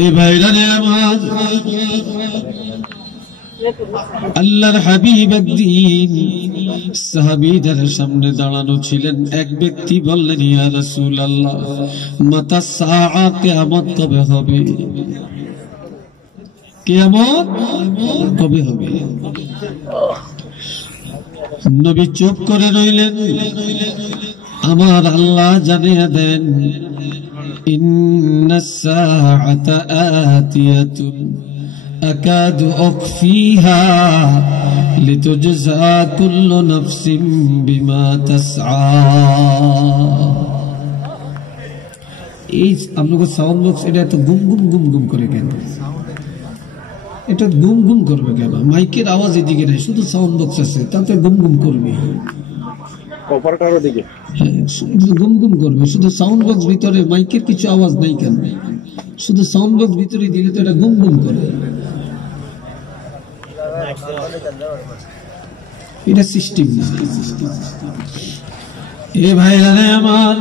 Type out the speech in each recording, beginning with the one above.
এ ভাইরানে আমার, আল্লাহর হাবিব একদিন সাহাবীদের সামনে দাঁড়ানো ছিলেন। এক ব্যক্তি বললেন, ইয়া রাসূলুল্লাহ, মাতা সাআ, কিয়ামত কবে হবে? কিয়ামত কবে হবে? নবী চুপ করে রইলেন। আমার আল্লাহ জানিয়ে দেন, ইন্নাস সাআতা আতিয়াতুন আকাদু উখফিহা লিতুজজা কুল্লু নাফসিন বিমা তাসআ। এই আপনাদের সাউন্ড বক্স এটা তো গুম গুম গুম গুম করে কেন? এটা গুম গুম করবে কেন? মাইকের আওয়াজ এদিকে নাই, শুধু সাউন্ড বক্স আছে, তাতে গুম গুম করবে। অপারেটরের দিকে গুম গুম করবে, শুধু সাউন্ড বক্স ভিতরে মাইকের কিছু আওয়াজ নাই কেন? শুধু সাউন্ড বক্স ভিতরে দিলে তো এটা গুম গুম করে। এটা সিস্টেম না। এ ভাইরা আমার,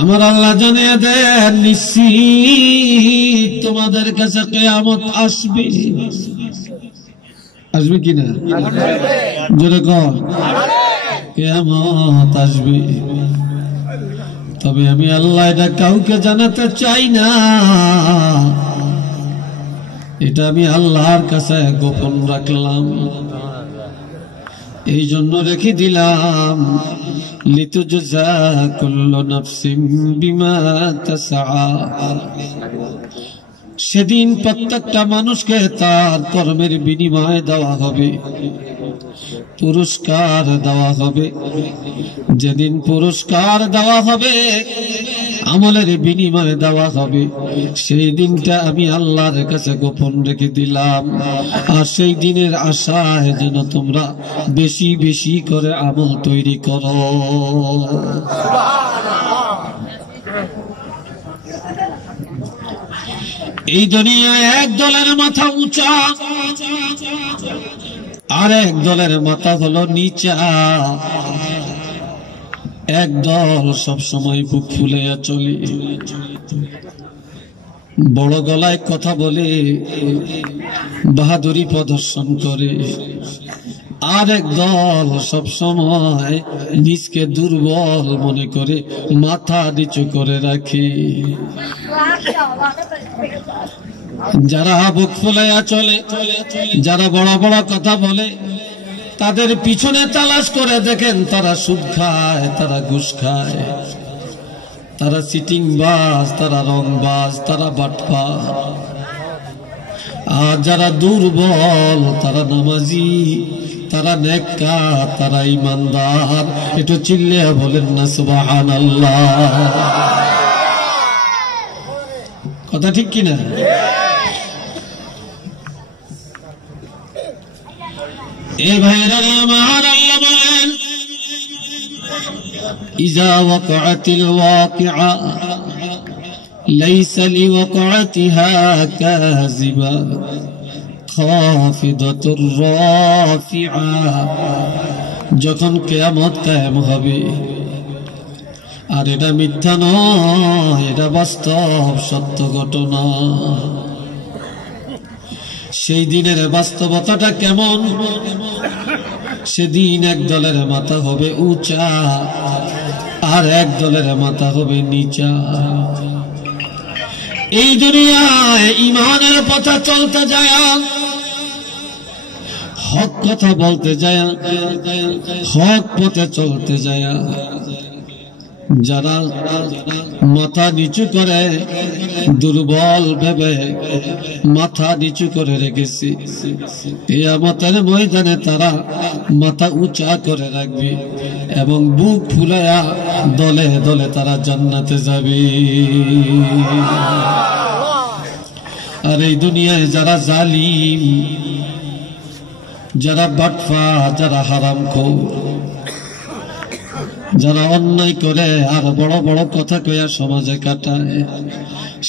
আমার আল্লাহ জানিয়ে দেন, নিশ্চিত তোমাদের কাছে কিয়ামত আসবে। আসবে কিনা? জোরে কর, কিয়ামত আসবে। তবে আমি আল্লাহ এটা কাউকে জানাতে চাই না, এটা আমি আল্লাহর কাছে গোপন রাখলাম। এই জন্য রেখে দিলাম, লিতুজজা কুল্লু নাফসিন বিমা তাসআ। সেদিন প্রত্যেকটা মানুষকে তার কর্মের বিনিময়ে দেওয়া হবে, পুরস্কার দেওয়া হবে। যেদিন পুরস্কার দেওয়া হবে, আমলের বিনিময়ে দেওয়া হবে, সেই দিনটা আমি আল্লাহর কাছে গোপন রেখে দিলাম। আর সেই দিনের আশায় যেন তোমরা বেশি বেশি করে আমল তৈরি করো। এই দুনিয়ায় এক দলের মাথা উঁচা, আর এক দলের মাথা হলো নিচা। এক দল সব সময় বুক ফুলিয়ে চলে, বড় গলায় কথা বলে, বাহাদুরি প্রদর্শন করে। আর এক দল সব সময় নিজকে দুর্বল মনে করে মাথা নিচু করে রাখে। যারা বুক ফুলাইয়া চলে, যারা বড় বড় কথা বলে, তাদের পিছনে তালাশ করে দেখেন তারা সুদ খায়, তারা ঘুষ খায়, তারা সিটিং বাজ, তারা রংবাজ, তারা বাটপার। আর যারা দুর্বল, তারা নামাজি, তারা নেককার, তারা ইমানদার। একটু চিল্লিয়া বলেন না সুবহানাল্লাহ। কথা ঠিক কিনা? এ ভাইরা আমার, আল্লাহ বলেন, ইযা ওয়াকাআতিল ওয়াকিআ লাইসা লিওয়াকাআতিহা কাযিবা খাফিদাতুর রাফিআ। যখন কিয়ামত কায়েম হবে, আর এটা মিথ্যা নয়, এটা বাস্তব সত্য ঘটনা। সেই দিনের বাস্তবতাটা কেমন? সেদিন এক দলের মাথা হবে উঁচা, আর এক দলের মাথা হবে নিচা। এই দুনিয়ায় ইমানের পথে চলতে যায়, হক কথা বলতে যায়, হক পথে চলতে যায়, যারা মাথা নিচু করে, দুর্বল ভেবে মাথা নিচু করে রেখেছে, কিয়ামতের ময়দানে তারা মাথা উঁচা করে রাখবে এবং বুক ফুলায়া দলে দলে তারা জান্নাতে যাবে। আর এই দুনিয়ায় যারা জালিম, যারা বাটফার, যারা হারামখোর, যারা অন্যায় করে আর বড় বড় কথা কইয়া সমাজে কাটায়,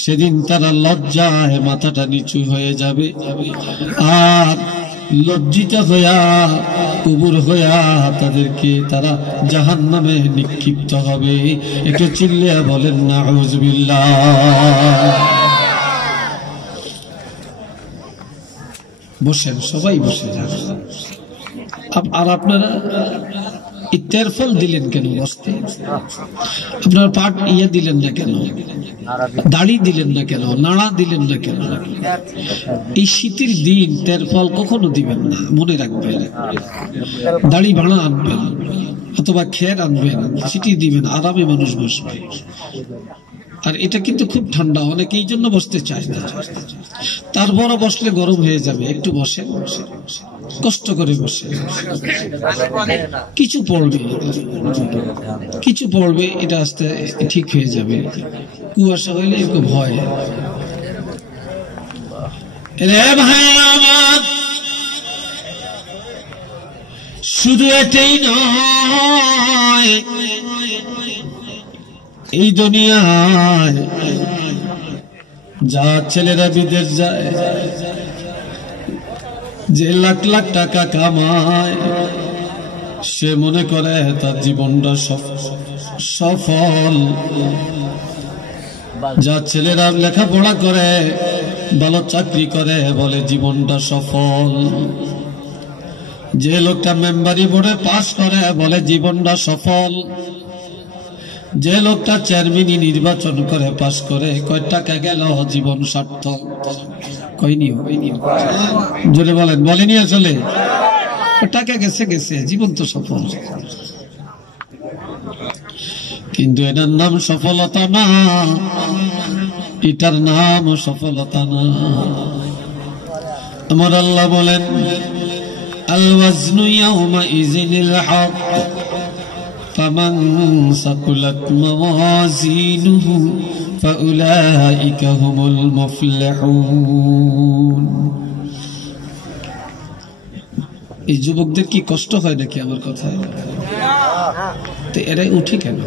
সেদিন তারা লজ্জায় মাথাটা নিচু হয়ে যাবে। আর লজ্জিত হইয়া কুবুর হইয়া তাদেরকে তারা জাহান্নামে নিক্ষিপ্ত হবে। একটু চিল্লিয়া বলেন নাউযুবিল্লাহ। বসেন, সবাই বসে যান। আর আপনারা ইত্যার ফল দিলেন কেন বসতে? আপনার পাট দিলেন না কেন? দাড়ি দিলেন না কেন? নাড়া দিলেন না কেন? এই শীতের দিন তের ফল কখনো দিবেন না, মনে রাখবেন। দাড়ি ভাড়া আনবেন অথবা খের আনবেন, সেটি দিবেন, আরামে মানুষ বসবে। আর এটা কিন্তু খুব ঠান্ডা, অনেকে এই জন্য বসতে চায় না। তারপরও বসলে গরম হয়ে যাবে। একটু বসেন, কষ্ট করে বসে। কিছু পড়বে, এটা আস্তে ঠিক হয়ে যাবে। কুয়াশা হইলে এরকম হয়। রে ভাই আমার, শুধু এটাই নয়, এই দুনিয়ায় যা ছেলেরা বিদেশ যায়, যে লাখ লাখ টাকা কামায়, সে মনে করে তার জীবনটা সফল। যা ছেলেরা লেখাপড়া করে, ভালো চাকরি করে, বলে জীবনটা সফল। যে লোকটা মেম্বারি বোর্ডে পাশ করে, বলে জীবনটা সফল। যে লোকটা চেয়ারম্যানই নির্বাচন করে পাশ করে, কয় টাকা গেল, জীবন সার্থক। কইনি জোরে বলেন, বলেনি আসলে? টাকা গেছে গেছে, জীবন তো সফল। কিন্তু এটার নাম সফলতা না, এটার নাম সফলতা না। আমার আল্লাহ বলেন, আল ওয়াজনু ইয়াউমাইযিনিল হক ফামান সাকুলাত মাওয়াজিনুহু ফাউলাইকা হুমুল মুফলিহুন। এই যুবকদের কি কষ্ট হয় নাকি আমার কথায়? তো এরাই উঠে কেন?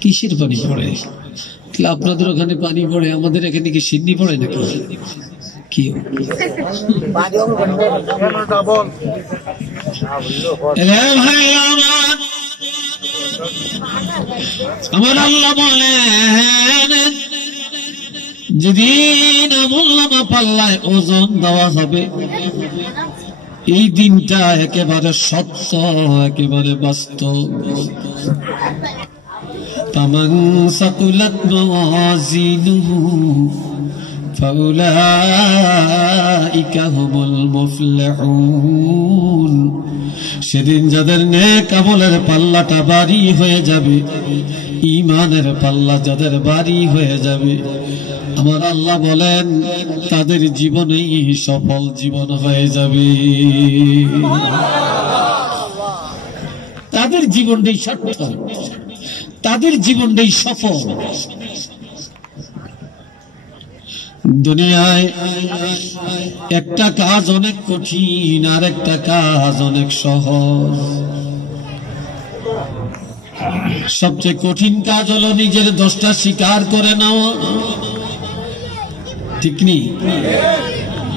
কিসের পানি পড়ে? আপনাদের ওখানে পানি পড়ে, আমাদের এখানে কি সিন্নি পড়ে নাকি? কি আমার আল্লাহ বলেন, যেদিন আমলনামা পাল্লায় ওজন দেওয়া হবে, এই দিনটা একেবারে সত্য, একেবারে বাস্তব। ফামান সাকুলাত মাওয়াজিনুহু ফাউলাইকা হুমুল মুফলিহুন। সেদিন যাদের নেক আমলের পাল্লাটা ভারী হয়ে যাবে, ঈমানের পাল্লা যাদের ভারী হয়ে যাবে, আমার আল্লাহ বলেন তাদের জীবনেই সফল জীবন হয়ে যাবে। তাদের জীবনটাই সার্থক, তাদের জীবনটাই সফল। দুনিয়ায় একটা কাজ অনেক কঠিন, আর একটা কাজ অনেক সহজ। সবচেয়ে কঠিন কাজ হলো নিজের দোষটা স্বীকার করে নেওয়া, ঠিক নেই?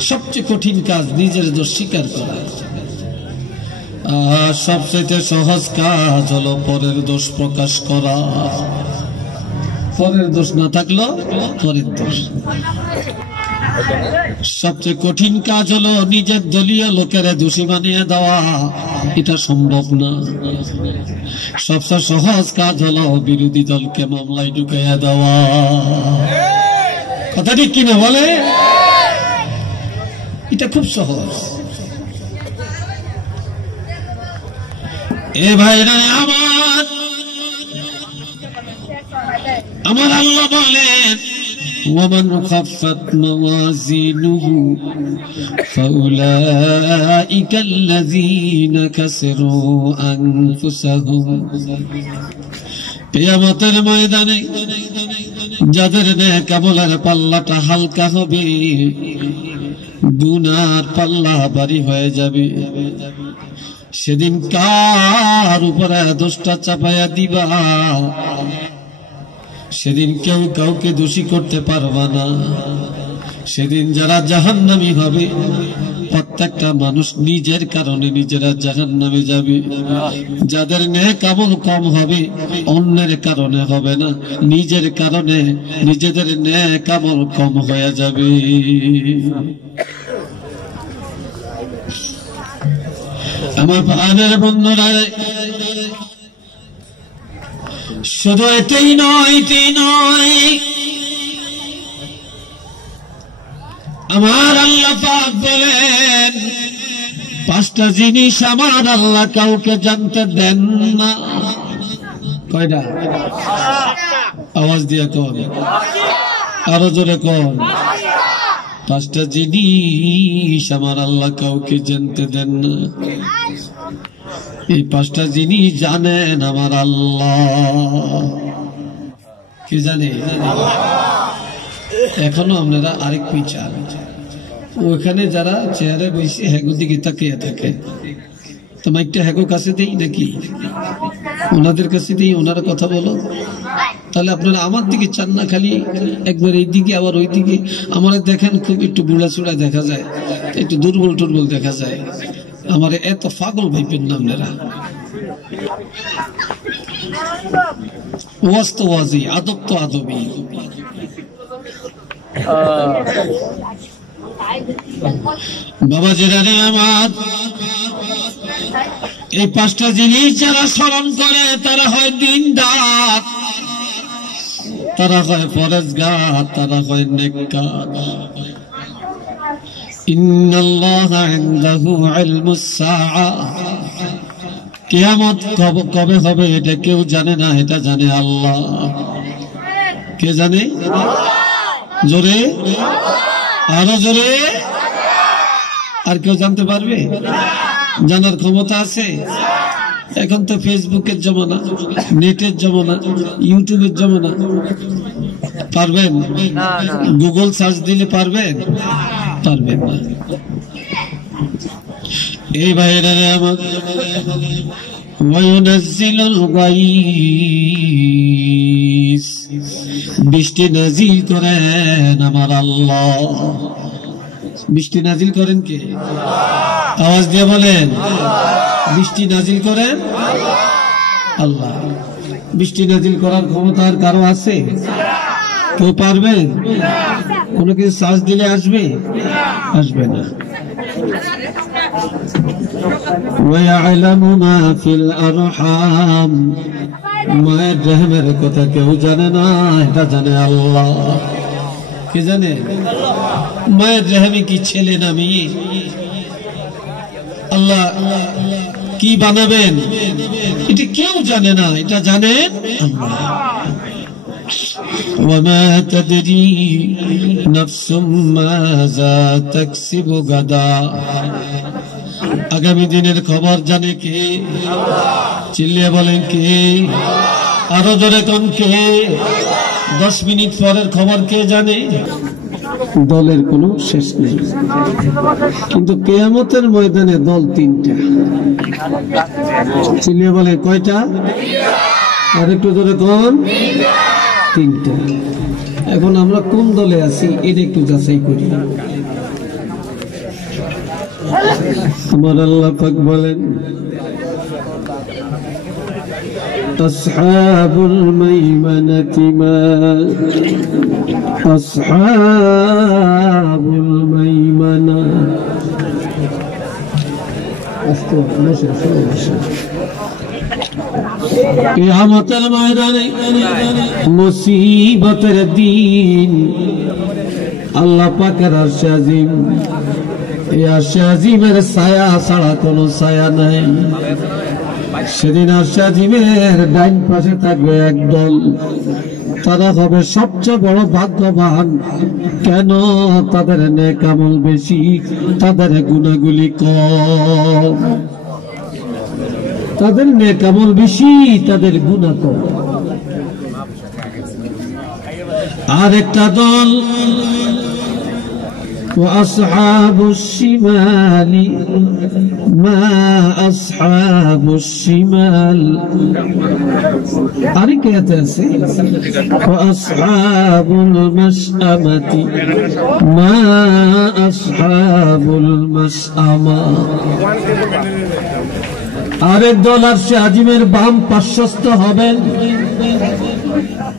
সবচেয়ে কঠিন কাজ নিজের দোষ স্বীকার করা। আর সবচেয়ে সহজ কাজ হলো পরের দোষ প্রকাশ করা। পরের দোষ না থাকলো পরের দোষ। সবচেয়ে কঠিন কাজ হলো নিজের দলীয় লোকেরা দোষী বানিয়ে দেওয়া, এটা সম্ভব না। সবচেয়ে সহজ কাজ হলো বিরোধী দলকে মামলায় ঢুকাইয়া দেওয়া। কথা ঠিক কিনা বলে? এটা খুব সহজ। এ ভাইরা আমার আল্লাহ বলেন, ওয়ামান খাফফাত মাওয়াজিনুহু ফাউলাইকাল্লাযীনা কাসারু আনফুসাহুম। কিয়ামতের ময়দানে যাদের নেক আমলের পাল্লাটা হালকা হবে, গুনার পাল্লা ভারী হয়ে যাবে, সেদিন কার উপরে দোষটা চাপাইয়া দিবা? সেদিন কেউ কাউকে দোষী করতে পারবা না। সেদিন যারা জাহান্নামী হবে, প্রত্যেকটা মানুষ নিজের কারণে নিজেরা জাহান্নামে যাবে। যাদের নেক আমল কম হবে অন্যের কারণে হবে না, নিজের কারণে নিজেদের নেক আমল কম হয়ে যাবে। আমার প্রাণের বন্ধুরা, শুধু এটাই নয়, আমার আল্লাহ পাক বলেন 5টা জিনিস আমার আল্লাহ কাউকে জানতে দেন না। কয়টা? আওয়াজ দিয়ে কর, আরো জোরে কর। 5টা জিনিস আমার আল্লাহ কাউকে জানতে দেন না। এই 5টা জিনিস জানেন আমার আল্লাহ। কি জানে? এখনো আপনারা আরেক বিচার, ওইখানে যারা চেয়ারে বসে হ্যাগো দিকে তাকিয়ে থাকে, তো মাইকটা হ্যাগো কাছে দেই নাকি ওনাদের কাছে দেই, ওনারা কথা বলো। তাহলে আপনারা আমার দিকে চান না, খালি একবার এই দিকে আবার ওই দিকে। আমার দেখেন খুব একটু বুড়া দেখা যায়, একটু দুর্বল দেখা যায়। আমার এত পাগল ভাইবেন না আপনারা। ওয়াজ তো ওয়াজি, আদব তো আদবই। বাবা জেরারে আমার, এই 5টা জিনিস যারা স্মরণ করে তারা হয় দিনদার, তারা হয় পরেজগার, তারা হয় নেককার। ইন্নাল্লাহা ইনদাহু ইলমুস সাআ, কিয়ামত কবে হবে এটা কেউ জানে না, এটা জানে আল্লাহ। কে জানে? জোরে, আরো জোরে। আর কেউ জানতে পারবে? জানার ক্ষমতা আছে? এখন তো ফেসবুকের জমানা, নেটের জমানা, ইউটিউবের জমানা। পারবেন? গুগল সার্চ দিলে পারবেন? পারবেন না। এই ভাইরা আমার, ওয়ায়ুনাজ্জিলুল গায়স, বৃষ্টি নাজিল করেন আমার আল্লাহ। বৃষ্টি নাজিল করেন কে? আওয়াজ দিয়ে বলেন। বৃষ্টি নাজিল করেন আল্লাহ। বৃষ্টি নাজিল করার ক্ষমতা আর কারো আছে? কেউ পারবেন? কোনো কিছু সার্চ দিলে আসবে? আসবে না। ওয়ায়ালামু মা ফিল আরহাম, মায়ের রহমের কথা কেউ জানে না, এটা জানে আল্লাহ। কে জানে? মায়ের রহমে কি ছেলে না মেয়ে? আল্লাহ কি বানাবেন এটা কেউ জানে না, এটা জানেন আল্লাহ। وما تدري نفس ماذا تكسب غدا, আগামী দিনের খবর জানে কে? চিল্লিয়ে বলেন কে? আরো জোরে কোন কে? 10 মিনিট পরের খবর কে জানে? দলের কোনো শেষ নেই, কিন্তু কিয়ামতের ময়দানে দল 3টা। চিল্লিয়ে বলে কয়টা? আর একটু জোরে কোন? 3টা। এখন আমরা কোন দলে আছি এটা একটু যাচাই করি। আমার আল্লাহ পাক বলেন, আসহাবুল মাইমানাতি মা আসহাবুল মাইমানা। কিয়ামতের ময়দানে মুসিবতের দিন আল্লাহ পাকের আরশে আজিম, এই আরশে আজিমের ছায়া ছাড়া কোনো ছায়া নাই। সেদিন আরশে আজিমের ডাইন পাশে থাকবে একদল, তারা হবে সবচেয়ে বড় ভাগ্যবান। কেন? তাদের নেক আমল বেশি, তাদের গুনাহগুলি কম। তাদের নেক আমল বেশি, তাদের গুনাহ কম। আর একটা দল وأصحاب الشمال ما أصحاب الشمال وأصحاب المشأمة ما أصحاب المشأمة আরেক দল আরশে আজিমের বাম পার্শ্বস্থ হবেন,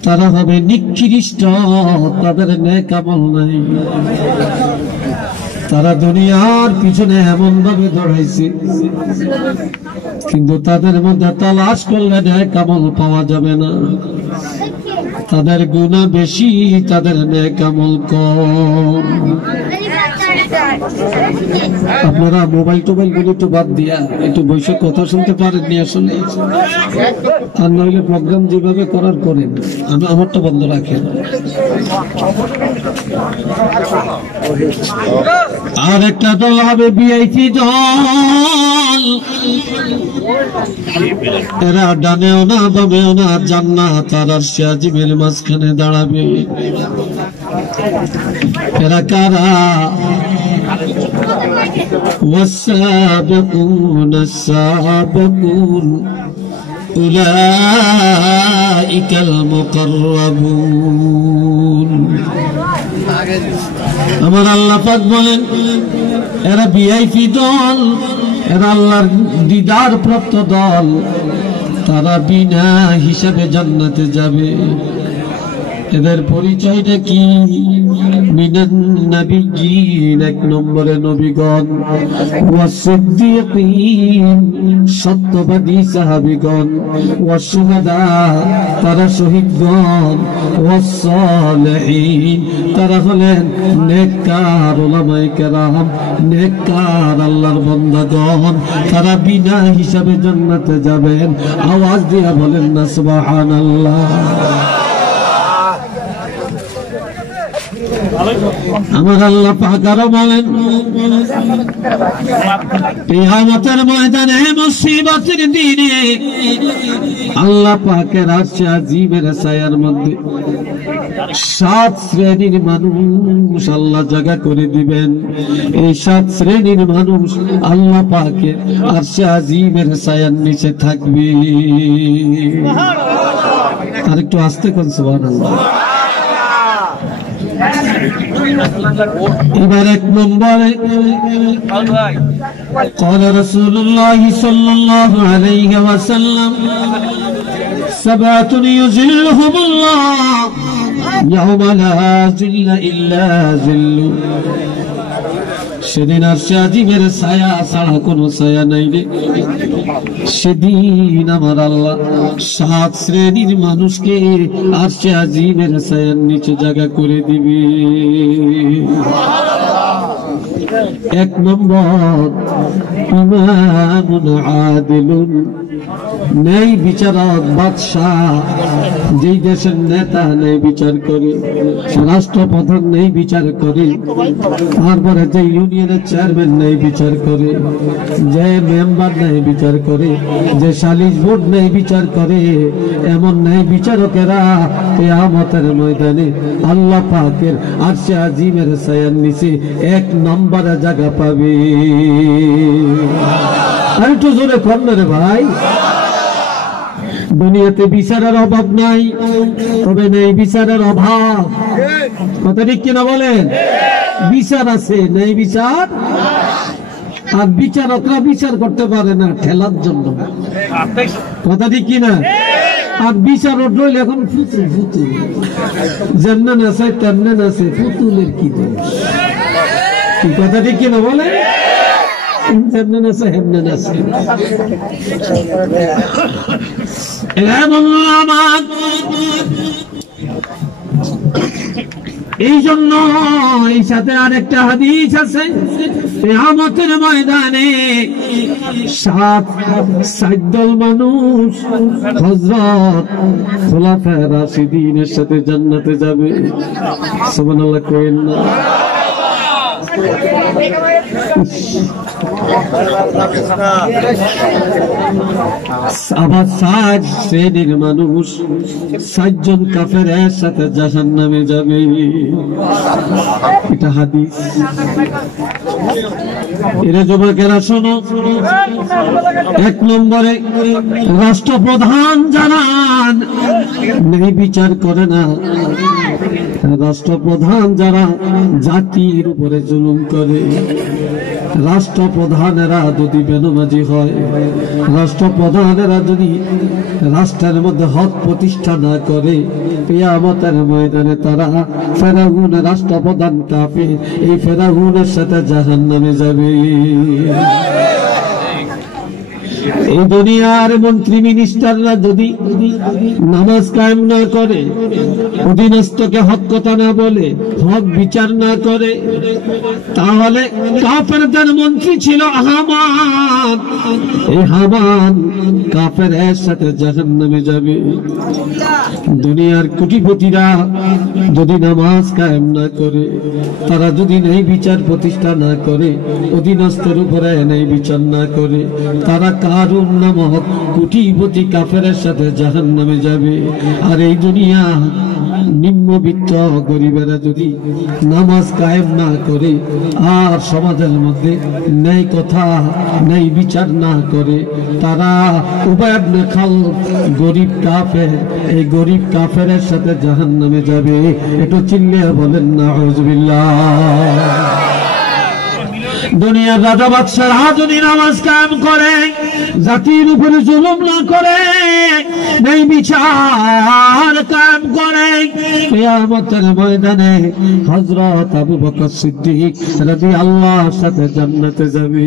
তারা হবে নিকৃষ্ট, তাদের নেক আমল নাই। তারা দুনিয়ার পিছনে এমন ভাবে দৌড়াইছে, কিন্তু তাদের মধ্যে তালাশ করলে নেক আমল পাওয়া যাবে না। তাদের গুনাহ বেশি, তাদের নেক আমল কম। আপনারা মোবাইল টোবাইল গুলি তো বাদ দিয়া একটু বৈশাখ কথা শুনতে পারেননি আসলে, আর নইলে প্রোগ্রাম যেভাবে করার করেন, আমি আমারটা বন্ধ রাখেন। আর একটা দল হবে ভিআইপি দল, এরা ডানেও না বামেও না, জান্নাত আর আরশে আজিমের মাঝখানে দাঁড়াবে। এরা কারা? والسابقون السابقون أولئك المقربون। আমার আল্লাহ পাক বলেন এরা ভিআইপি দল, এরা আল্লাহর দিদার প্রাপ্ত দল, তারা বিনা হিসাবে জান্নাতে যাবে। এদের পরিচয়টা কি? মিনান নাবিয়্যিন, এক নম্বরে নবীগণ, ওয়াস-সিদ্দীকিন, সত্যবাদী সাহাবীগণ, ওয়াস-শুহাদা, তারা শহীদগণ, ওয়াস-সালিহিন, তারা হলেন নেককার উলামায়ে কেরাম, নেককার আল্লাহর বান্দাগণ, তারা বিনা হিসাবে জান্নাতে যাবেন। আওয়াজ দিয়ে বলেন না সুবহানাল্লাহ। আমার আল্লাহ পাক আরো বলেন কিয়ামতের ময়দানে, মুসিবতের দিনে আল্লাহ পাকের আরশে আজিমের ছায়ার মধ্যে 7 শ্রেণীর মানুষ আল্লাহ জায়গা করে দিবেন। এই 7 শ্রেণীর মানুষ আল্লাহ পাকের আরশে আজিমের ছায়ার নিচে থাকবে। আর একটু আস্তে কোন সুবহানাল্লাহ। এবার এক নম্বরে قال رسول الله صلى الله عليه وسلم سبعة يظلهم الله يوم لا ظل إلا ظله। সেদিন আরশে আজিমের ছায়া ছাড়া কোনো ছায়া নাই রে। সেদিন আমার আল্লাহ 7 শ্রেণীর মানুষকে আরশে আজিমের ছায়ার নিচে জায়গা করে দিবে। 1 নম্বর ইমামুন আদিলুন, ন্যায় বিচারক বাদশাহ, যেই দেশের নেতা ন্যায় বিচার করে, রাষ্ট্রপ্রধান ন্যায় বিচার করে, তারপরে যে ইউনিয়নের চেয়ারম্যান ন্যায় বিচার করে, যে মেম্বার ন্যায় বিচার করে, যে সালিস বোর্ড ন্যায় বিচার করে, এমন ন্যায় বিচারকেরা কিয়ামতের ময়দানে আল্লাহ পাকের আরশে আজিমের ছায়ার নিচে 1 নম্বরে জায়গা পাবে। আর একটু জোরে কর রে ভাই। দুনিয়াতে বিচারের অভাব নাই, তবে নেই বিচারের অভাব। কথা ঠিক কিনা বলেন? বিচার আছে, নেই বিচার। আর বিচারকরা বিচার করতে পারে না ঠেলার জন্য। কথা ঠিক কিনা? আর বিচারক রইল এখন ফুতুল ফুতুল, যেমন আছে তেমন আছে, ফুতুলের কি দোষ? কথা ঠিক কিনা বলে? এই জন্য এই সাথে আরেকটা হাদিস আছে, কিয়ামতের ময়দানে 7 দল মানুষ হযরত খুলাফায়ে রাশিদিনের সাথে জান্নাতে যাবে। সুবহানাল্লাহ কইেন না। আবার 60 শ্রেণীর মানুষ 60 জন কাফেরের সাথে জাহান্নামে যাবে, এটা হাদিস। এরা যুবকেরা শোনো, 1 নম্বরে রাষ্ট্রপ্রধান যারা ন্যায় বিচার করে না, রাষ্ট্রপ্রধান যারা জাতির উপরে জুলুম করে, রাষ্ট্রপ্রধানেরা যদি বেনমাজি হয়, রাষ্ট্রপ্রধানেরা যদি রাষ্ট্রের মধ্যে হক প্রতিষ্ঠা না করে, কিয়ামতের ময়দানে তারা ফেরাউন রাষ্ট্রপ্রধান কাফির, এই ফেরাউনের সাথে জাহান্নামে যাবে। এই দুনিয়ার মন্ত্রী মিনিস্টাররা যদি নামাজ কায়েম না করে, অধীনস্থকে হক কথা না বলে, হক বিচার না করে, তাহলে কাফেরদের মন্ত্রী ছিল হামান, এই হামান কাফেরের সাথে জাহান্নামে যাবে। দুনিয়ার কোটিপতিরা যদি নামাজ কায়েম না করে, তারা যদি ন্যায় বিচার প্রতিষ্ঠা না করে, অধীনস্থের উপরে ন্যায় বিচার না করে, তারা কারুন নামক কোটিপতি কাফেরের সাথে জাহান্নামে যাবে। আর এই দুনিয়া নিম্নবিত্ত গরিবেরা যদি নামাজ কায়েম না করে, আর সমাজের মধ্যে ন্যায় কথা ন্যায় বিচার না করে, তারা উবাই ইবনে খালদ গরিব কাফের, এই গরিব কাফেরের সাথে জাহান্নামে যাবে। একটু চিল্লিয়ে বলেন নাউযুবিল্লাহ। দুনিয়ার রাজা বাদশাহরা যদি নামাজ কায়েম করে, জাতির উপরে জুলুম না করে, ন্যায় বিচার কায়েম করে, কিয়ামতের ময়দানে হযরত আবু বকর সিদ্দিক রাদিয়াল্লাহর সাথে জান্নাতে যাবে।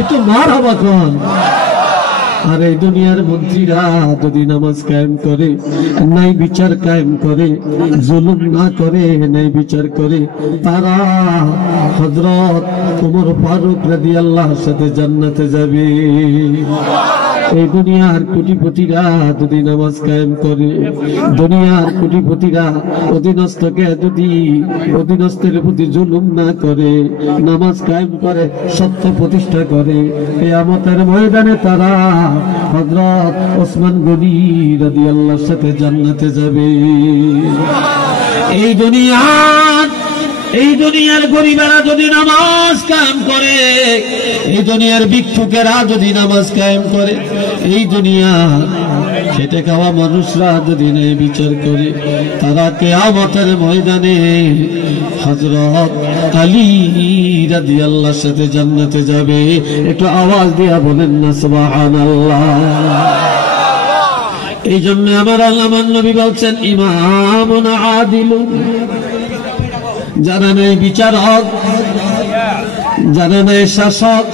একটু মারহাবা কোন। আর এই দুনিয়ার মন্ত্রীরা যদি নামাজ কায়েম করে, ন্যায় বিচার কায়েম করে, জুলুম না করে, ন্যায় বিচার করে, তারা হযরত ওমর ফারুক রাদিয়াল্লাহর সাথে জান্নাতে যাবে। এই দুনিয়ার কোটিপতিরা যদি নামাজ কায়েম করে, দুনিয়ার কোটিপতিরা অধীনস্থকে যদি অধীনস্থের প্রতি জুলুম না করে, নামাজ কায়েম করে, সত্য প্রতিষ্ঠা করে, কিয়ামতের ময়দানে তারা হযরত ওসমান গনি রাদিয়াল্লাহর সাথে জান্নাতে যাবে। এই দুনিয়ার গরিবেরা যদি নামাজ কায়েম করে, এই দুনিয়ার ভিক্ষুকেরা যদি নামাজ কায়েম করে, এই দুনিয়া খেটে খাওয়া মানুষরা যদি ন্যায় বিচার করে, তারা কিয়ামতের ময়দানে হযরত আলী রাদিয়াল্লাহর সাথে জান্নাতে যাবে। একটু আওয়াজ দিয়া বলেন না সুবহানাল্লাহ। এই জন্য আমার আল্লাহর নবী বলছেন, ইমামুন আদিলুন, যারা ন্যায় বিচারক, যারা ন্যায় শাসক,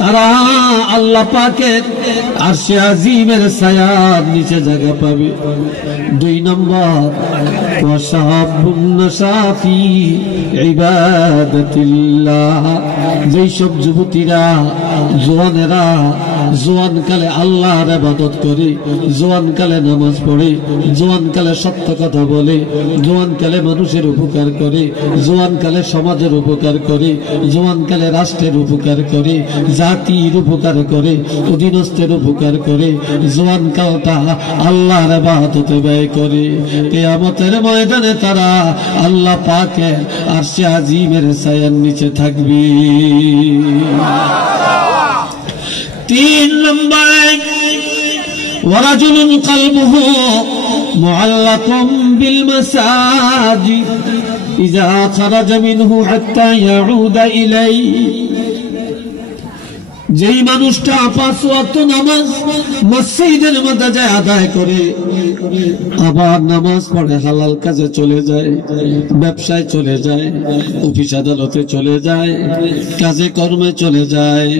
তারা আল্লাহ পাকের আরশে আজিমের ছায়ার নিচে জায়গা পাবে। 2 নম্বর, ওয়াশাবুন নাসাফি ইবাদাতিল্লাহ, যেই সব যুবতীরা জওয়ানেরা জওয়ানকালে আল্লাহর ইবাদত করে, জওয়ানকালে নামাজ পড়ে, জওয়ানকালে সত্য কথা বলে, জওয়ানকালে মানুষের উপকার করে, জওয়ানকালে সমাজের উপকার করে, জওয়ানকালে রাষ্ট্রের উপকার করে, জাতির উপকার করে, অধীনস্থের উপকার করে, জওয়ানকালটা আল্লাহর ইবাদতে ব্যয় করে, কিয়ামতের ময়দানে তারা আল্লাহ পাকের আরশে আজিমের ছায়ার নিচে থাকবে। 3 নম্বর, ওয়ারাজুলুন কলবুহু মুআল্লাকুম বিল মাসাজিদ ইযা খারাজা মিনহু হাত্তা ইয়াউদা ইলাইহি, যেই মানুষটা 5 ওয়াক্ত নামাজ মসজিদের মধ্যে যায় আদায় করে, আবার নামাজ পড়ে হালাল কাজে চলে যায়, ব্যবসায় চলে যায়, অফিস আদালতে চলে যায়, কাজে কর্মে চলে যায়,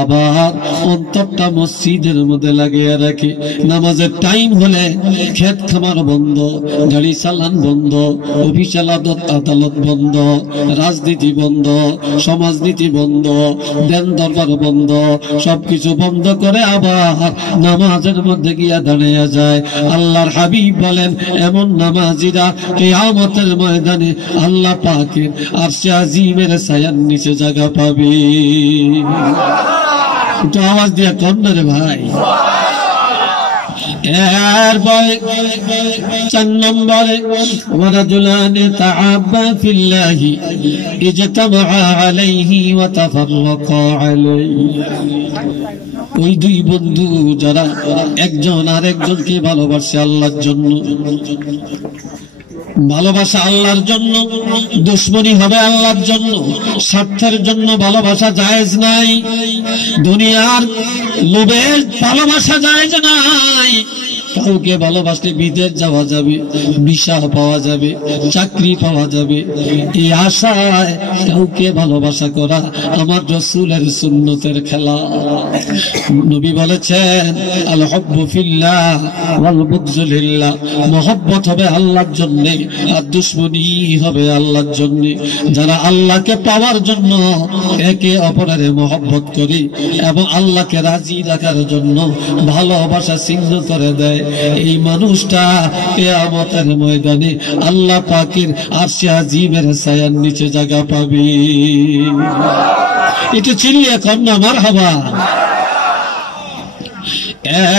আবার অন্তরটা মসজিদের মধ্যে লাগিয়ে রাখে। নামাজের টাইম হলে ক্ষেত খামার বন্ধ, গাড়ি চালান বন্ধ, অফিস আদালত বন্ধ, রাজনীতি বন্ধ, সমাজনীতি বন্ধ, দেন দরবার বন্ধ, বন্ধ, সবকিছু বন্ধ করে আবার নামাজের মধ্যে গিয়া দাঁড়িয়ে যায়। আল্লাহর হাবিব বলেন, এমন নামাজিরা কিয়ামতের ময়দানে আল্লাহ পাকের আরশে আজিমের ছায়ার নিচে জায়গা পাবে। একটু আওয়াজ দিয়া কন্যা রে ভাই। এরপরে 4 নম্বরে ওয়ারাজুলানি তাআব্বা ফিল্লাহি ইজতামা আলাইহি ওয়া তাফাররাকা আলাইহি। ওই দুই বন্ধু যারা একজন আরেকজনকে ভালোবাসে আল্লাহর জন্য, ভালোবাসা আল্লাহর জন্য, দুশ্মনী হবে আল্লাহর জন্য, স্বার্থের জন্য ভালোবাসা জায়েজ নাই, দুনিয়ার লোভে ভালোবাসা জায়েজ নাই। কাউকে ভালোবাসলে বিদেশ যাওয়া যাবে, ভিসা পাওয়া যাবে, চাকরি পাওয়া যাবে, এই আশায় কাউকে ভালোবাসা করা আমার রাসূলের সুন্নতের খেলা। নবী বলেছেন, আল হুব্বু ফিল্লাহ ওয়াল বুগযু লিল্লাহ, মহব্বত হবে আল্লাহর জন্য আর দুশমনী হবে আল্লাহর জন্য। যারা আল্লাহকে পাওয়ার জন্য একে অপরের মহব্বত করে এবং আল্লাহকে রাজি রাখার জন্য ভালোবাসা চিহ্ন করে দেয়, এই মানুষটা কিয়ামতের ময়দানে আল্লাহ পাকের আরশে আজিমের ছায়ার নিচে জায়গা পাবে। এটা চিল্লিয়ে কন্যা মারহাবা।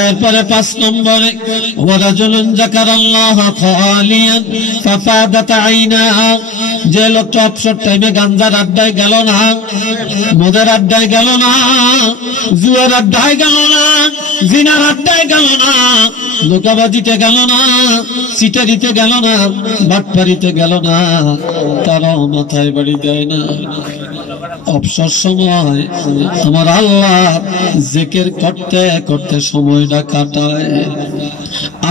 এরপরে 5 নম্বরে ওয়ারাজুলুন যাকারাল্লাহ খালিয়ান ফাফাদাত আইনাহা, যে লোকটা অবসর টাইমে গাঞ্জার আড্ডায় গেল না, মদের আড্ডায় গেল না, জুয়ার আড্ডায় গেল না, জিনার আড্ডায় গেল না, ধোঁকাবাজিতে গেল না, সিটারিতে গেল না, বাটপারিতে গেল না, তারাও মাথায় বাড়ি দেয় না। অবসর সময় আমার আল্লাহ জিকির করতে করতে সময়টা কাটায়,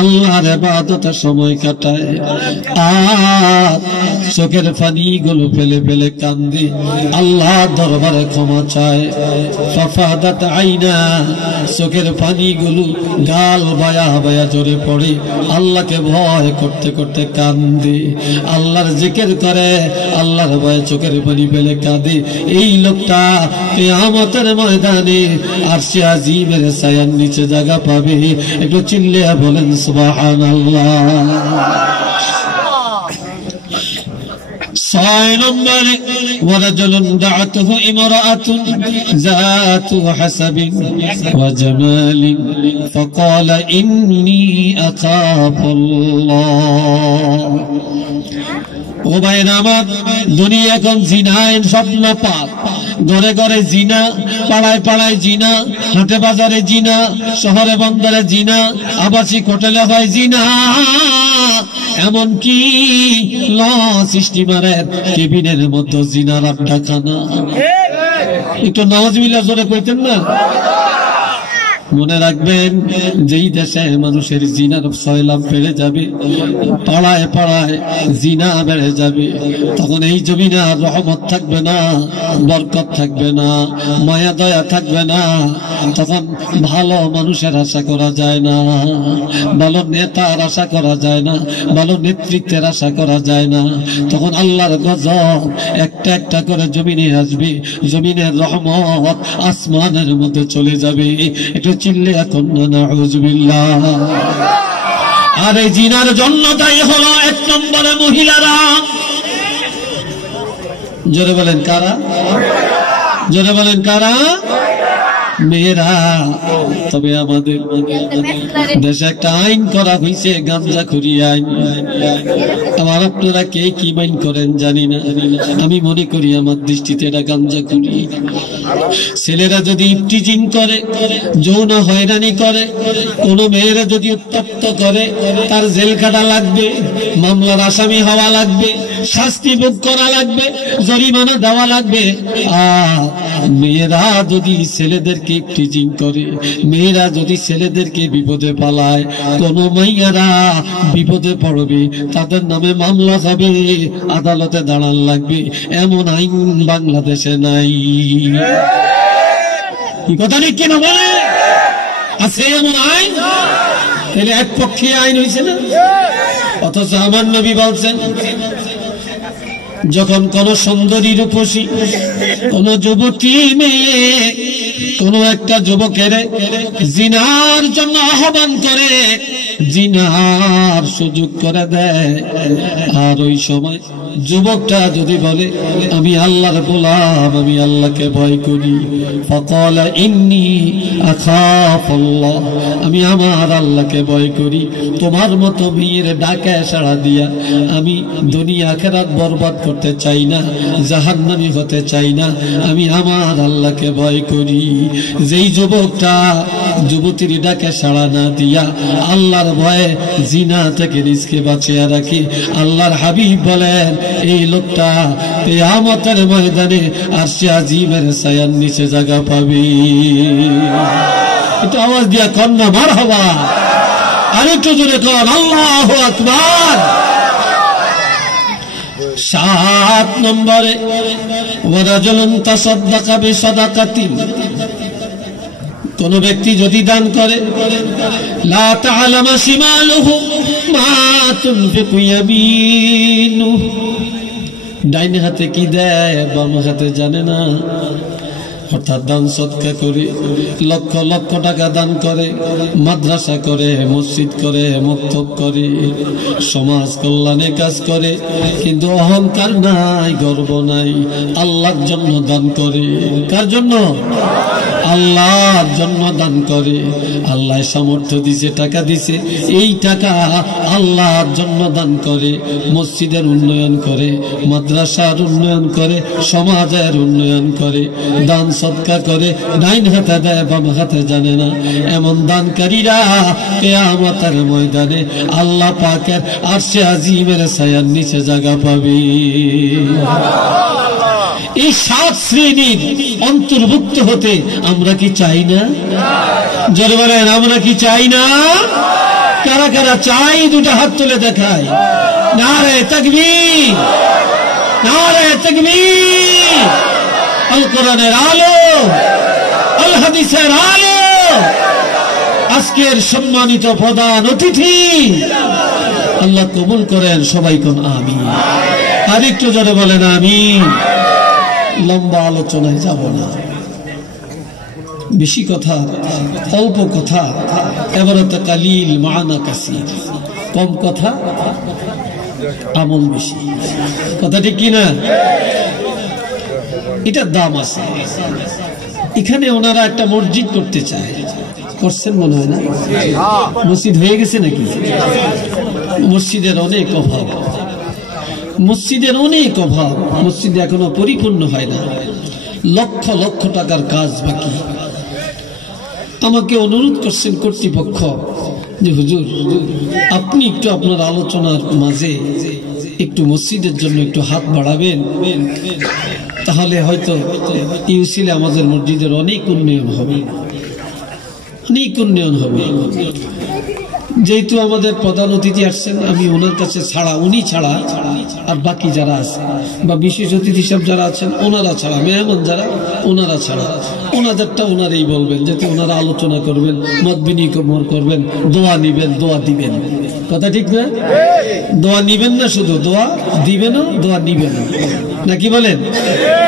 আল্লাহর ইবাদতে সময় কাটায়, আর চোখের পানি গুলো ফেলে ফেলে কান্দে, আল্লাহ দরবারে ক্ষমা চায়। ফাফাদাত আইনা, চোখের পানি গুলো গাল বায়া বায়া জোরে পড়ে, আল্লাহকে ভয় করতে করতে কান্দে, আল্লাহর জিকির করে, আল্লাহর ভয়ে চোখের পানি ফেলে কাঁদে। এই লোকটা কিয়ামতের ময়দানে আরশে আজিমের ছায়ার নিচে জায়গা পাবে। একটু চিল্লিয়া বলেন সুবহানাল্লাহ। 6 নম্বরে ওয়ারাজুলুন দাআতুহু ইমরাআতুন যাতু হাসাবিন ওয়া জামালিন ফাকালা ইন্নী আখাফুল্লাহ। ও ভাইরা আমার, দুনিয়া এখন জিনায় স্বপ্ন পাক, ঘরে ঘরে জিনা, পাড়ায় পাড়ায় জিনা, হাটে বাজারে জিনা, শহরে বন্দরে জিনা, আবাসিক হোটেলে হয় জিনা, এমনকি লঞ্চ স্টিমারের কেবিনের মধ্যে জিনার আড্ডাখানা। একটু নাউজুবিল্লাহ জোরে কইতেন না। মনে রাখবেন, যেই দেশে মানুষের জিনার সয়লাভ বেড়ে যাবে, পাড়ায় পাড়ায় জিনা বেড়ে যাবে, তখন এই জমিনে আর রহমত থাকবে না, বরকত থাকবে না, মায়া দয়া থাকবে না। তখন ভালো মানুষের আশা করা যায় না, ভালো নেতার আশা করা যায় না, ভালো নেতৃত্বের আশা করা যায় না। তখন আল্লাহর গজব একটা একটা করে জমিনে আসবে, জমিনের রহমত আসমানের মধ্যে চলে যাবে। একটু চিল্লে এখন নাউজুবিল্লাহ। আর এই জিনার জন্য তাই হলো 1 নম্বরে মহিলারা। জোরে বলেন কারা? জোরে বলেন কারা? মেয়েরা। তবে আমাদের দেশে একটা আইন করা হয়েছে, গাঁজাখুরি আইন। আবার আপনারা কে কি আইন করেন জানি না, আমি মনে করি আমার দৃষ্টিতে এটা গাঁজাখুরি। ছেলেরা যদি ইফটিজিং করে, যৌন হয়রানি করে, কোন মেয়েরা যদি উত্তপ্ত করে, তার জেল কাটা লাগবে, মামলার আসামি হওয়া লাগবে, শাস্তি ভোগ করা লাগবে, জরিমানা দেওয়া লাগবে। আর মেয়েরা যদি ছেলেদেরকে ইফটিজিং করে, মেয়েরা যদি ছেলেদেরকে বিপদে পালায়, কোন মাইয়ারা বিপদে পড়বে, তাদের নামে মামলা হবে, আদালতে দাঁড়ান লাগবে। এমন আইন বাংলাদেশে নাই। কি কথা ঠিক কিনা বলে? আছে এমন আইন? তাহলে এক পক্ষে আইন হয়েছে না। অথচ আমার নবী বলছেন, যখন কোন সুন্দরী রূপসী কোন যুবতী মেয়ে কোন একটা যুবকের জিনার জন্য আহ্বান করে, জিনার সুযোগ করে দেয়, আর ওই সময় যুবকটা যদি বলে আমি আল্লাহর গোলাম, আমি আল্লাহকে ভয় করি, ফাকালা ইন্নী আখাফুল্লাহ, আমি আমার আল্লাহকে ভয় করি, তোমার মতো মেয়ের ডাকে সাড়া দিয়া আমি দুনিয়া আখিরাত বরবাদ করতে চাই না, জাহান্নামী হতে চাই না, আমি আমার আল্লাহকে ভয় করি। যেই যুবকটা যুবতীর ডাকে সাড়া না দিয়া আল্লাহর ভয়ে জিনা থেকে নিজকে বাঁচিয়ে রাখি, আল্লাহর হাবিব বলেন এই লোকটা কিয়ামতের ময়দানে আরশে আজিমের ছায়ার নিচে জায়গা পাবে। একটু আওয়াজ দিয়া কন্যা মারহাবা, আরেকটু জোরে কর আল্লাহু আকবার। 7 নম্বরে ওয়ারাজুলুন তাসাদদাকা বিসাদাকাতিন, কোন ব্যক্তি যদি দান করে, লা তা'লামু শিমালুহু মা তুনফিকু ইয়ামিনুহু, ডাইনে হাতে কি দেয় বাম হাতে জানে না, অর্থাৎ দান সদকা করে, লক্ষ লক্ষ টাকা দান করে, মাদ্রাসা করে, মসজিদ করে, মক্তব করে, সমাজ কল্যাণে কাজ করে, কিন্তু অহংকার নাই, গর্ব নাই, আল্লাহর জন্য দান করে। কার জন্য? আল্লাহর জন্য দান করে। আল্লাহ সামর্থ্য দিছে, টাকা দিছে, এই টাকা আল্লাহর জন্য দান করে, মসজিদের উন্নয়ন করে, মাদ্রাসার উন্নয়ন করে, সমাজের উন্নয়ন করে, দান সদকা করে, ডাইন হাতে দেয় বাম হাতে জানে না, এমন দানকারীরা কিয়ামতের ময়দানে আল্লাহ পাকের আরশে আজিমের ছায়ার নিচে জায়গা পাবে। এই 7 শ্রেণীর অন্তর্ভুক্ত হতে আমরা কি চাই না? জোরে বলেন আমরা কি চাই না? কারা কারা চাই দুটো হাত তুলে দেখায়। নারে তাকবীর, নারে তাকবীর। আল কোরআনের আলো, আল হাদিসের আলো। আজকের সম্মানিত প্রধান অতিথি আল্লাহ কবুল করেন, সবাই কোন আমিন। আরেকটু জোরে বলেন আমিন। লম্বা আলোচনায় যাব না, বেশি কথা, অল্প কথা, এবারত কালিল মানা কাসীর, কম কথা আমল বেশি। কথা ঠিক কিনা? এটার দাম আছে। এখানে ওনারা একটা মসজিদ করতে চায়, করছেন মনে হয় না? মসজিদ হয়ে গেছে নাকি? মসজিদের অনেক অভাব, মসজিদের অনেক অভাব, মসজিদ এখনো পরিপূর্ণ হয় না, লক্ষ লক্ষ টাকার কাজ বাকি। আমাকে অনুরোধ করছেন কর্তৃপক্ষ যে হুজুর আপনি একটু আপনার আলোচনার মাঝে একটু মসজিদের জন্য একটু হাত বাড়াবেন, তাহলে হয়তো এই উসিলে আমাদের মসজিদের অনেক উন্নয়ন হবে, অনেক উন্নয়ন হবে। যেহেতু আমাদের প্রধান অতিথি আসছেন, আমি ওনার কাছে ছাড়া, উনি ছাড়া আর বাকি যারা আছে বা বিশেষ অতিথি সব যারা আছেন ওনারা ছাড়া, মেহমান যারা ওনারা ছাড়া, ওনাদেরটা ওনারাই বলবেন, যাতে ওনারা আলোচনা করবেন, মত বিনিময় করবেন, দোয়া নিবেন, দোয়া দিবেন। কথা ঠিক না? দোয়া নিবেন না, শুধু দোয়া দিবেন, দোয়া নিবেন, নাকি বলেন?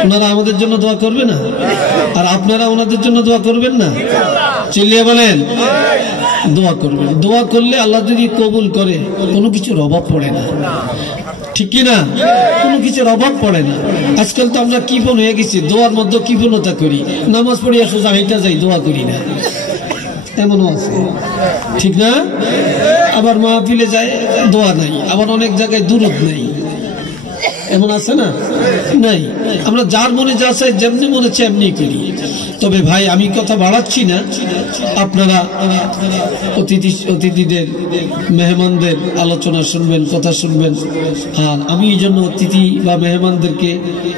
ওনারা আমাদের জন্য দোয়া করবে না, আর আপনারা ওনাদের জন্য দোয়া করবেন না? চিল্লিয়ে বলেন দোয়া করবেন। দোয়া করলে আল্লাহ যদি কবুল করে কোনো কিছুর অভাব পড়ে না, ঠিক কিনা? কোনো কিছুর অভাব পড়ে না। আজকাল তো আমরা কিপন হয়ে গেছি, দোয়ার মধ্যে কিপনতা করি, নামাজ পড়িয়া সোজা হেঁটে যাই, দোয়া করি না, এমনও আছে, ঠিক না? আবার মাহফিলে যায়, দোয়া নাই, আবার অনেক জায়গায় দুরূদ নাই, এমন আছে না? নাই। আমরা যার মনে যা চাই, যেমনি মনে চাই এমনি করি। তবে ভাই আমি কথা বাড়াচ্ছি না, আপনারা অতিথিদের মেহমানদের আলোচনা শুনবেন, কথা শুনবেন। আর আমি এই জন্য অতিথি বা মেহমানদেরকে,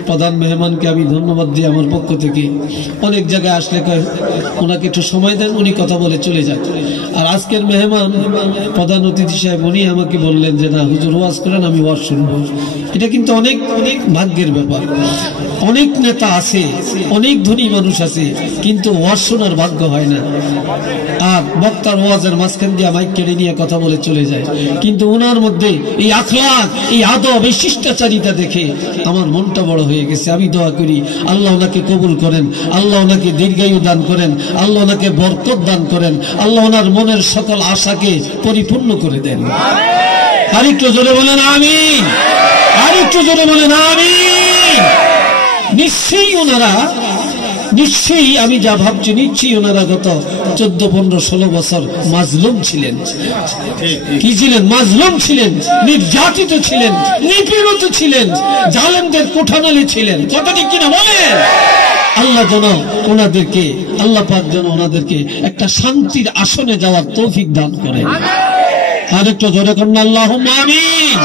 প্রধান মেহমানকে আমি ধন্যবাদ দিই আমার পক্ষ থেকে। অনেক জায়গায় আসলে ওনাকে একটু সময় দেন, উনি কথা বলে চলে যান। আর আজকের মেহমান প্রধান অতিথি সাহেব উনি আমাকে বললেন যে না হুজুর ওয়াজ করেন, আমি ওয়াজ শুনবো। এটা কিন্তু অনেক অনেক ভাগ্যের ব্যাপার। ব্যাপার। অনেক নেতা আছে, অনেক ধনী মানুষ আছে, কিন্তু ওয়াজ শোনার ভাগ্য হয় না। আর বক্তার ওয়াজের মাঝখান দিয়ে মাইক কেড়ে নিয়ে কথা বলে চলে যায়। কিন্তু ওনার মধ্যে এই আখলাক, এই আদব, এই শিষ্টাচারিতা দেখে আমার মনটা বড় হয়ে গেছে। আমি দোয়া করি আল্লাহ ওনাকে কবুল করেন, আল্লাহ ওনাকে দীর্ঘায়ু দান করেন, আল্লাহ ওনাকে বরকত দান করেন, আল্লাহ ওনার মনের সকল আশাকে পরিপূর্ণ করে দেন। আরেকটু জোরে বলেন আমিন, আরেকটু জোরে বলেন আমিন। নিশ্চয়ই ওনারা, নিশ্চয়ই আমি যা ভাবছি, নিশ্চয়ই ওনারা গত 14, 15, 16 বছর মাজলুম ছিলেন। কি ছিলেন? মাজলুম ছিলেন, নির্যাতিত ছিলেন, নিপীড়িত ছিলেন, জালেমদের কোঠানালে ছিলেন। কথাটি কিনা বলেন? আল্লাহ যেন ওনাদেরকে, আল্লাহ পাক যেন ওনাদেরকে একটা শান্তির আসনে যাওয়ার তৌফিক দান করেন। আরেকটু জোরে করুন আল্লাহুম্মা আমিন।